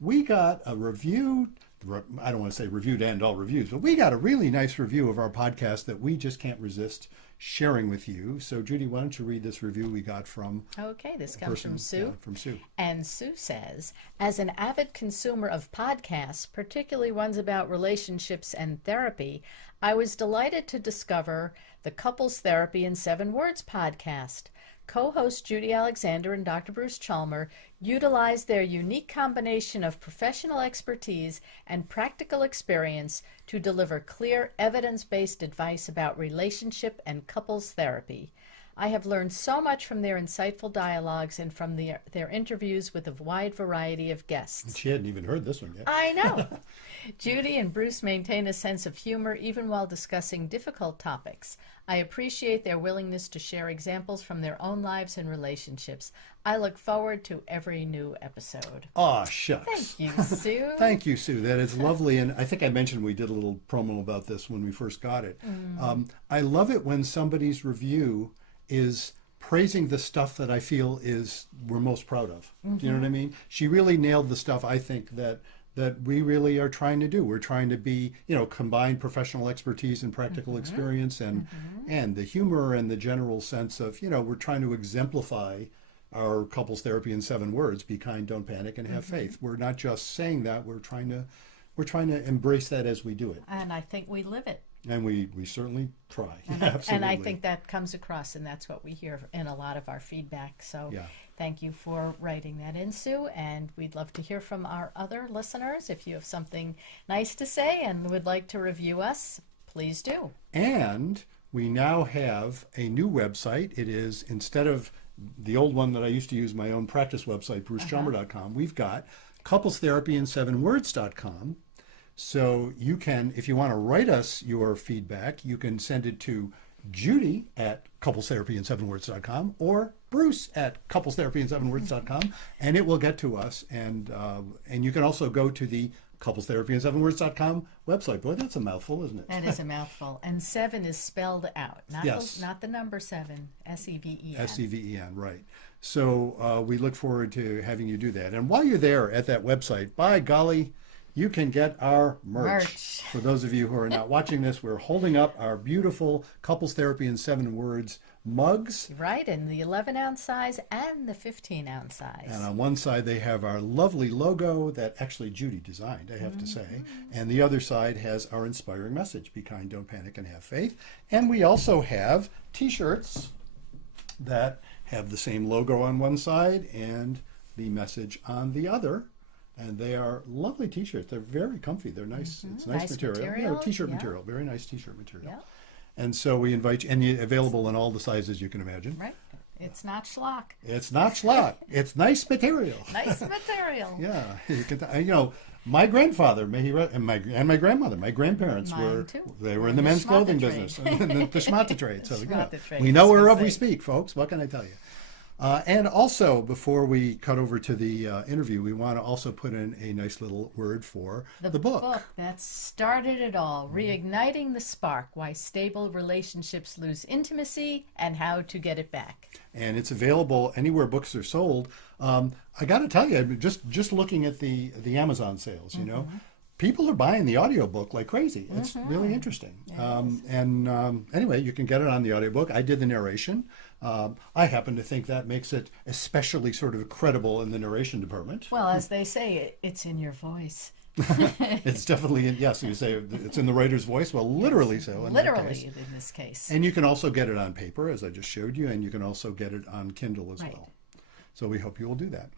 we got a review. I don't want to say review to end all reviews, but we got a really nice review of our podcast that we just can't resist sharing with you. So, Judy, why don't you read this review we got from Okay, this comes from Sue. From Sue. And Sue says, as an avid consumer of podcasts, particularly ones about relationships and therapy, I was delighted to discover the Couples Therapy in 7 Words podcast. Co-host Judy Alexander and Dr. Bruce Chalmer utilize their unique combination of professional expertise and practical experience to deliver clear, evidence-based advice about relationship and couples therapy. I have learned so much from their insightful dialogues and from their interviews with a wide variety of guests. She hadn't even heard this one yet. I know. Judy and Bruce maintain a sense of humor even while discussing difficult topics. I appreciate their willingness to share examples from their own lives and relationships. I look forward to every new episode. Aw, shucks. Thank you, Sue. Thank you, Sue. That is lovely. And I think I mentioned we did a little promo about this when we first got it. I love it when somebody's review is praising the stuff that I feel is we're most proud of. Do you know what I mean? She really nailed the stuff I think that we really are trying to do. We're trying to be, combine professional expertise and practical experience and the humor and the general sense of, we're trying to exemplify our couples therapy in 7 words: be kind, don't panic, and have faith. We're not just saying that, we're trying to embrace that as we do it. And I think we live it. And we certainly try. Absolutely. And I think that comes across, and that's what we hear in a lot of our feedback. So thank you for writing that in, Sue. And we'd love to hear from our other listeners. If you have something nice to say and would like to review us, please do. And we now have a new website. It is, instead of the old one that I used to use, my own practice website, brucechalmer.com, we've got couplestherapyin7words.com. So you can, if you want to write us your feedback, you can send it to Judy at couplestherapyin7words.com or Bruce at couplestherapyin7words.com, and it will get to us. And you can also go to the couplestherapyin7words.com website. Boy, that's a mouthful, isn't it? That is a mouthful. And 7 is spelled out, not the number 7, S-E-V-E-N. S-E-V-E-N, right. So we look forward to having you do that. And while you're there at that website, by golly, you can get our merch. For those of you who are not watching this, we're holding up our beautiful Couples Therapy in 7 Words mugs. Right, in the 11-ounce size and the 15-ounce size. And on one side they have our lovely logo that actually Judy designed, I have to say. And the other side has our inspiring message: be kind, don't panic, and have faith. And we also have T-shirts that have the same logo on one side and the message on the other. And they are lovely T-shirts. They're very comfy. They're nice. It's nice material. T-shirt material. Very nice T-shirt material. Yeah. And so we invite you, and available in all the sizes you can imagine. Right. It's not schlock. It's not schlock. It's nice material. Nice material. Yeah. My grandfather, may he and my grandmother, my grandparents were in the men's clothing business, and the schmata trade. So we know whereof we speak, folks. What can I tell you? And also, before we cut over to the interview, we want to also put in a nice little word for the book. The book that started it all: Reigniting the Spark, Why Stable Relationships Lose Intimacy and How to Get It Back. And it's available anywhere books are sold. I got to tell you, just looking at the Amazon sales, people are buying the audiobook like crazy. It's really interesting. Anyway, you can get it on the audiobook. I did the narration. I happen to think that makes it especially sort of credible in the narration department. Well, as they say, it's in your voice. It's definitely so you say it's in the writer's voice. Well, literally so. In this case. And you can also get it on paper, as I just showed you, and you can also get it on Kindle as well. So we hope you will do that.